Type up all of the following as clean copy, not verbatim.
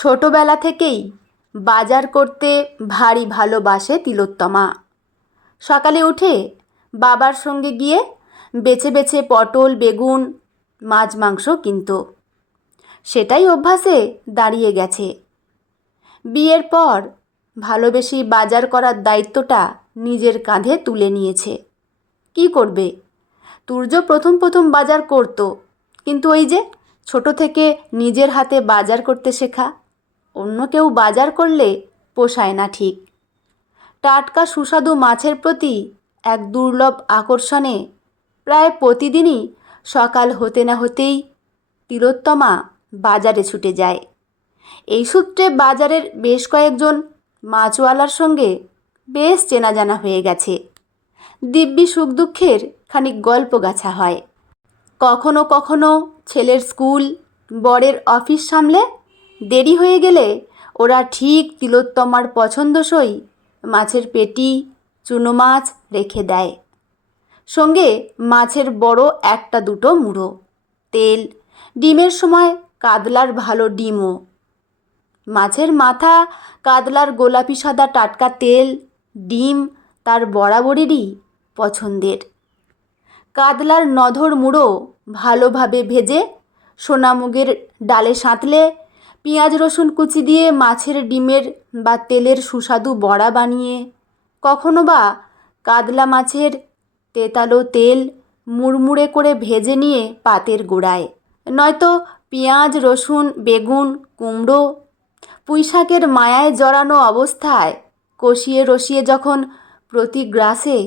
ছোটবেলা থেকেই বাজার করতে ভারী ভালোবাসে তিলোত্তমা। সকালে উঠে বাবার সঙ্গে গিয়ে বেছে বেছে পটল, বেগুন, মাছ, মাংস কিনত। সেটাই অভ্যাসে দাঁড়িয়ে গেছে। বিয়ের পর ভালোবেসে বাজার করার দায়িত্বটা নিজের কাঁধে তুলে নিয়েছে। কি করবে, তুর্য প্রথম প্রথম বাজার করত, কিন্তু ওই যে ছোট থেকে নিজের হাতে বাজার করতে শেখা, অন্য কেউ বাজার করলে পোষায় না ঠিক। টাটকা সুস্বাদু মাছের প্রতি এক দুর্লভ আকর্ষণে প্রায় প্রতিদিনই সকাল হতে না হতেই তিলোত্তমা বাজারে ছুটে যায়। এই সূত্রে বাজারের বেশ কয়েকজন মাছওয়ালার সঙ্গে বেশ চেনা জানা হয়ে গেছে। দিব্যি সুখ দুঃখের খানিক গল্প গাছা হয়। কখনো কখনো ছেলের স্কুল, বরের অফিস সামলে দেরি হয়ে গেলে ওরা ঠিক তিলোত্তমার পছন্দসই মাছের পেটি, চুনো মাছ রেখে দেয়। সঙ্গে মাছের বড় একটা দুটো মুড়ো, তেল, ডিমের সময় কাতলার ভালো ডিমও। মাছের মাথা, কাতলার গোলাপি সাদা টাটকা তেল, ডিম তার বরাবরেরই পছন্দের। কাতলার নধর মুড়ো ভালোভাবে ভেজে সোনামুগের ডালে সাঁতলে পেঁয়াজ রসুন কুচি দিয়ে মাছের ডিমের বা তেলের সুস্বাদু বড়া বানিয়ে, কখনো বা কাতলা মাছের তেতালো তেল মুড়মুড়ে করে ভেজে নিয়ে পাতের গোড়ায়, নয়তো পেঁয়াজ রসুন বেগুন কুমড়ো পুঁইশাকের মায়ায় জড়ানো অবস্থায় কষিয়ে রসিয়ে যখন প্রতি গ্রাসে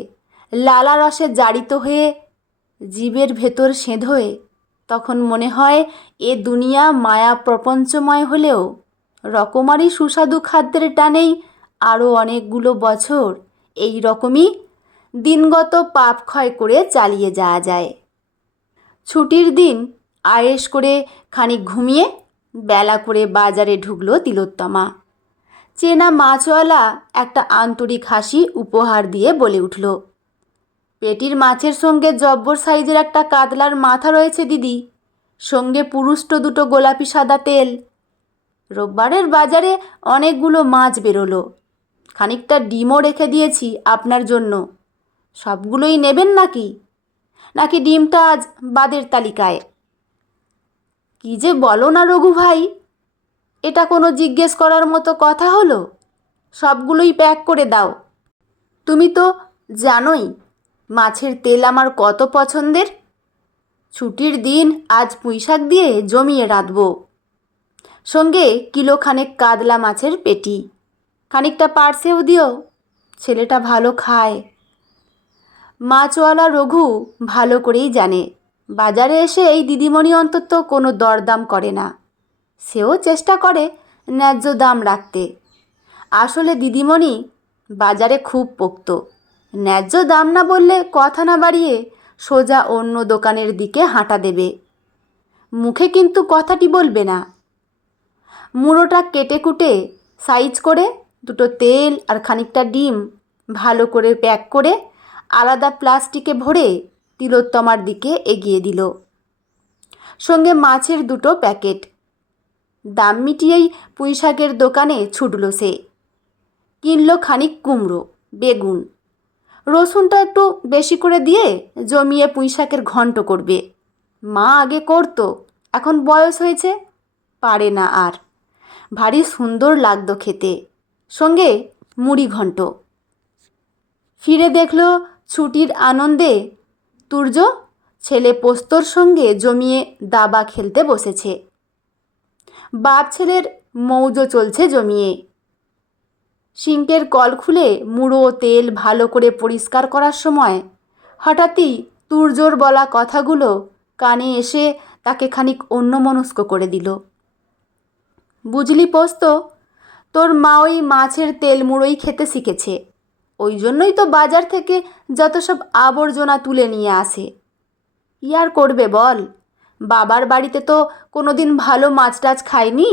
লালা রসে জারিত হয়ে জীবের ভেতর সেঁধোয়, তখন মনে হয় এ দুনিয়া মায়া প্রপঞ্চময় হলেও রকমারি সুস্বাদু খাদ্যের টানেই আরও অনেকগুলো বছর এই রকমই দিনগত পাপ ক্ষয় করে চালিয়ে যাওয়া যায়। ছুটির দিন আয়েশ করে খানিক ঘুমিয়ে বেলা করে বাজারে ঢুকলো তিলোত্তমা। চেনা মাছওয়ালা একটা আন্তরিক হাসি উপহার দিয়ে বলে উঠল, পেটির মাছের সঙ্গে জব্বর সাইজের একটা কাতলার মাথা রয়েছে দিদি, সঙ্গে পুরুষ্ট দুটো গোলাপি সাদা তেল। রোববারের বাজারে অনেকগুলো মাছ বেরোলো, খানিকটা ডিমও রেখে দিয়েছি আপনার জন্য। সবগুলোই নেবেন নাকি, নাকি ডিমটা আজ বাদের তালিকায়? কি যে বলো না রঘু ভাই, এটা কোনো জিজ্ঞেস করার মতো কথা হলো? সবগুলোই প্যাক করে দাও। তুমি তো জানোই মাছের তেল আমার কত পছন্দের। ছুটির দিন আজ পুঁইশাক দিয়ে জমিয়ে রাঁধবো। সঙ্গে কিলোখানেক কাতলা মাছের পেটি, খানিকটা পার্সেও দিও, ছেলেটা ভালো খায়। মাছওয়ালা রঘু ভালো করেই জানে বাজারে এসে এই দিদিমণি অন্তত কোনো দরদাম করে না। সেও চেষ্টা করে ন্যায্য দাম রাখতে। আসলে দিদিমণি বাজারে খুব পোক্ত। ন্যায্য দাম না বললে কথা না বাড়িয়ে সোজা অন্য দোকানের দিকে হাঁটা দেবে, মুখে কিন্তু কথাটি বলবে না। মুড়োটা কেটে কুটে সাইজ করে দুটো তেল আর খানিকটা ডিম ভালো করে প্যাক করে আলাদা প্লাস্টিকে ভরে তিলোত্তমার দিকে এগিয়ে দিল। সঙ্গে মাছের দুটো প্যাকেট। দাম মিটিয়েই পুঁইশাকের দোকানে ছুটল সে। কিনল খানিক কুমড়ো, বেগুন, রসুনটা একটু বেশি করে দিয়ে জমিয়ে পুঁইশাকের ঘন্ট করবে। মা আগে করতো, এখন বয়স হয়েছে, পারে না আর। ভারী সুন্দর লাগতো খেতে। সঙ্গে মুড়ি ঘন্ট। ফিরে দেখল ছুটির আনন্দে তুর্য ছেলে পোস্তর সঙ্গে জমিয়ে দাবা খেলতে বসেছে। বাপ ছেলের মৌজো চলছে জমিয়ে। সিঙ্কের কল খুলে মুড়ো তেল ভালো করে পরিষ্কার করার সময় হঠাৎই তুর্যর বলা কথাগুলো কানে এসে তাকে খানিক অন্যমনস্ক করে দিল। বুঝলি পোস্ত, তোর মা ওই মাছের তেল মুড়োই খেতে শিখেছে, ওই জন্যই তো বাজার থেকে যত সব আবর্জনা তুলে নিয়ে আসে। ইয়ার করবে বল, বাবার বাড়িতে তো কোনো দিন ভালো মাছ টাছ খায়নি।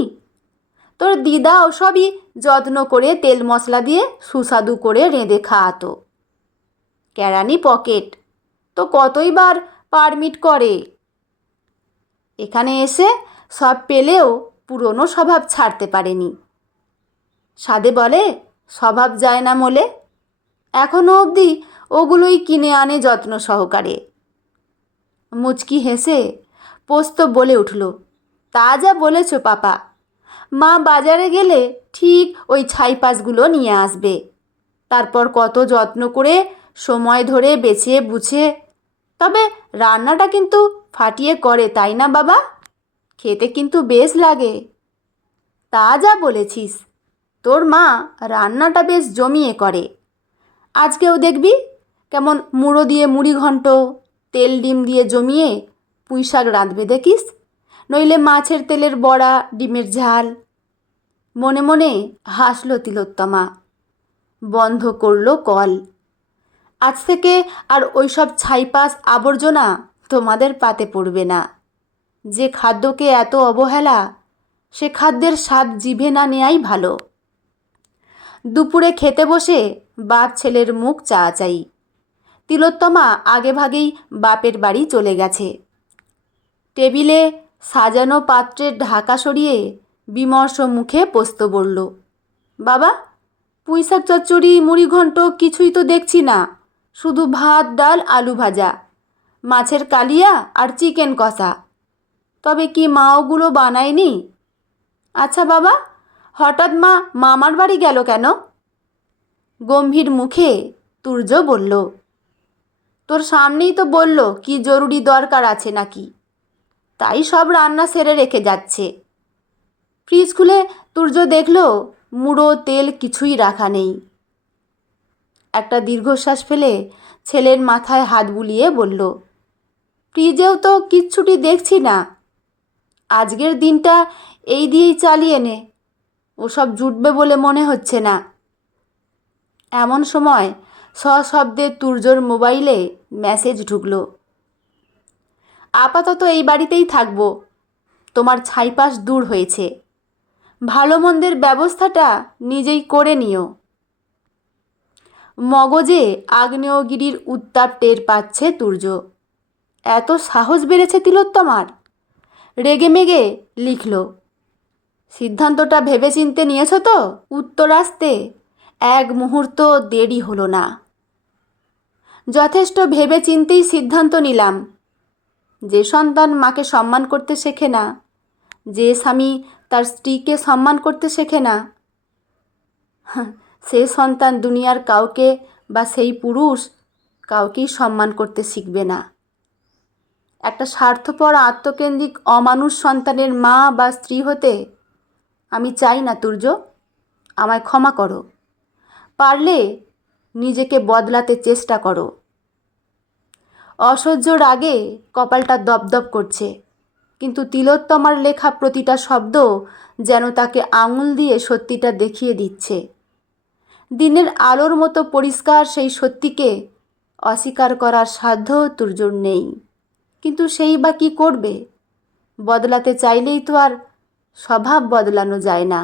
তোর দিদা ওসবই যত্ন করে তেল মশলা দিয়ে সুস্বাদু করে রেঁধে খাওয়াতো। কেরানি পকেট তো কতই বার পারমিট করে। এখানে এসে সব পেলেও পুরনো স্বভাব ছাড়তে পারেনি। সাধে বলে স্বভাব যায় না মোলে, এখনও অবধি ওগুলোই কিনে আনে যত্ন সহকারে। মুচকি হেসে পোস্ত বলে উঠল, তা যা বলেছ পাপা, মা বাজারে গেলে ঠিক ওই ছাইপাশগুলো নিয়ে আসবে। তারপর কত যত্ন করে সময় ধরে বেছে বুঝে, তবে রান্নাটা কিন্তু ফাটিয়ে করে, তাই না বাবা? খেতে কিন্তু বেশ লাগে। তা যা বলেছিস, তোর মা রান্নাটা বেশ জমিয়ে করে। আজকেও দেখবি কেমন মুড়ো দিয়ে মুড়ি ঘন্ট, তেল ডিম দিয়ে জমিয়ে পুঁই শাক রাঁধবে দেখিস, নইলে মাছের তেলের বড়া, ডিমের ঝাল। মনে মনে হাসল তিলোত্তমা, বন্ধ করল কল। আজ থেকে আর ওইসব ছাইপাশ আবর্জনা তোমাদের পাতে পড়বে না। যে খাদ্যকে এত অবহেলা, সে খাদ্যের স্বাদ জিভে না নেয়াই ভালো। দুপুরে খেতে বসে বাপ ছেলের মুখ চাওয়াচাই। তিলোত্তমা আগেভাগেই বাপের বাড়ি চলে গেছে। টেবিলে সাজানো পাত্রের ঢাকা সরিয়ে বিমর্ষ মুখে পোস্ত বলল, বাবা, পুঁইশাক চচ্চড়ি মুড়ি ঘন্ট কিছুই তো দেখছি না, শুধু ভাত ডাল আলু ভাজা, মাছের কালিয়া আর চিকেন কষা। তবে কি মা ওগুলো বানায়নি? আচ্ছা বাবা, হঠাৎ মা মামার বাড়ি গেল কেন? গম্ভীর মুখে তুর্য বলল, তোর সামনেই তো বলল কি জরুরি দরকার আছে নাকি, তাই সব রান্না সেরে রেখে যাচ্ছে। ফ্রিজ খুলে তুর্য দেখল মুড়ো তেল কিছুই রাখা নেই। একটা দীর্ঘশ্বাস ফেলে ছেলের মাথায় হাত বুলিয়ে বলল, ফ্রিজেও তো কিচ্ছুটি দেখছি না। আজকের দিনটা এই দিয়েই চালিয়ে নে, ওসব জুটবে বলে মনে হচ্ছে না। এমন সময় সশব্দে তুর্যর মোবাইলে মেসেজ ঢুকল, আপাতত এই বাড়িতেই থাকবো, তোমার ছাইপাশ দূর হয়েছে, ভালো মন্দের ব্যবস্থাটা নিজেই করে নিও। মগজে আগ্নেয়গিরির উত্তাপ টের পাচ্ছে তুর্য। এত সাহস বেড়েছে তিলোত্তমার। রেগে মেগে লিখল, সিদ্ধান্তটা ভেবেচিন্তে নিয়েছ তো? উত্তর আসতে এক মুহূর্ত দেরি হলো না। যথেষ্ট ভেবেচিন্তেই সিদ্ধান্ত নিলাম। যে সন্তান মাকে সম্মান করতে শেখে না, যে স্বামী তার স্ত্রীকে সম্মান করতে শেখে না, সে সন্তান দুনিয়ার কাউকে বা সেই পুরুষ কাউকেই সম্মান করতে শিখবে না। একটা স্বার্থপর আত্মকেন্দ্রিক অমানুষ সন্তানের মা বা স্ত্রী হতে আমি চাই না তুর্য, আমায় ক্ষমা করো। পারলে নিজেকে বদলাতে চেষ্টা করো। অসহ্য রাগে কপালটা দপদপ করছে, কিন্তু তিলোত্তমার লেখা প্রতিটা শব্দ যেন তাকে আঙুল দিয়ে সত্যিটা দেখিয়ে দিচ্ছে। দিনের আলোর মতো পরিষ্কার সেই সত্যিকে অস্বীকার করার সাধ্য তুর্যর নেই। কিন্তু সেই বা কী করবে? বদলাতে চাইলেই তো আর স্বভাব বদলানো যায় না।